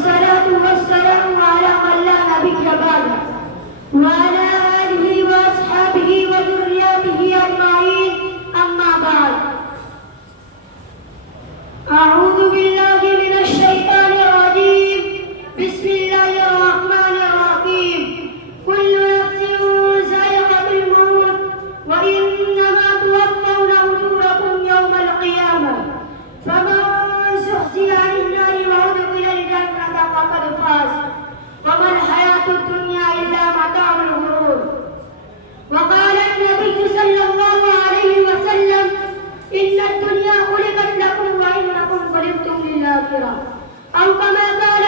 والصلاة والسلام على من لا نبي بعده وعلى آله وأصحابه وذرياته أجمعين أما بعد أعوذ بالله من الشيطان الرجيم بسم الله الرحمن الرحيم كل نفس ذائقة الموت وإنما توفون أجوركم يوم القيامة فمن زحزح عن النار وأدخل الجنة فقد فاز وما الحياة الدنيا إلا متاع الغرور. وقال النبي صلى الله عليه وسلم إن الدنيا خلقت لكم وإنكم خلقتم للآخرة أو كما قال